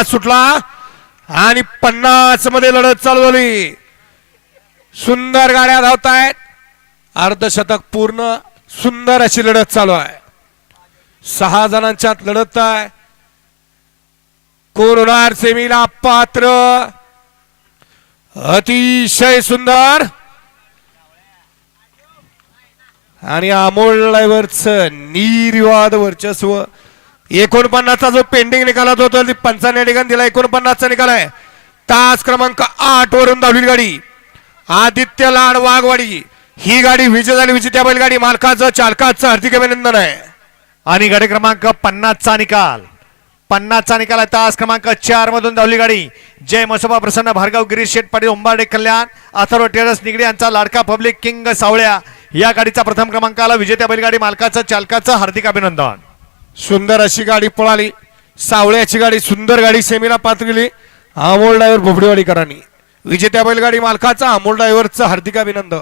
पन्नास सुटला आणि पन्नासमध्ये लढत चालू झाली. सुंदर गाड्या धावत आहेत अर्धशतक पूर्ण सुंदर अशी लढत चालू आहे. सहा जणांच्यात लढत आहे. कोण होणार सेमीला पात्र. अतिशय सुंदर. आणि अमोल ड्रायव्हरच निर्वाद वर्चस्व एकोणपन्नासचा जो पेंडिंग निकालात होता ती पंचाण्णव ठिकाण दिला. एकोणपन्नासचा निकाल आहे. तास क्रमांक आठ वरून धावली गाडी. आदित्य लाड वाघवाडी. ही गाडी विजय झाली. विजेत्या बैलगाडी मालकाचं चालकाचं हार्दिक अभिनंदन आहे. आणि गाडी क्रमांक पन्नासचा निकाल. पन्नासचा निकाल आहे. तास क्रमांक चार मधून धावली गाडी. जय मसोबा प्रसन्न भार्गव गिरीश शेठ पाटील उंबाडे कल्याण अथर्व टेरस निगडे यांचा लाडका पब्लिक किंग सावळ्या. या गाडीचा प्रथम क्रमांक आला. विजेत्या बैलगाडी मालकाचं चालकाचं हार्दिक अभिनंदन. सुंदर अशी गाडी पळाली. सावळ्याची गाडी सुंदर गाडी सेमीला पात्र गेली अमोल ड्रायव्हर भोपडेवाडीकरांनी विजेत्या बैलगाडी मालकाचा अमोल ड्रायव्हरचं हार्दिक अभिनंदन.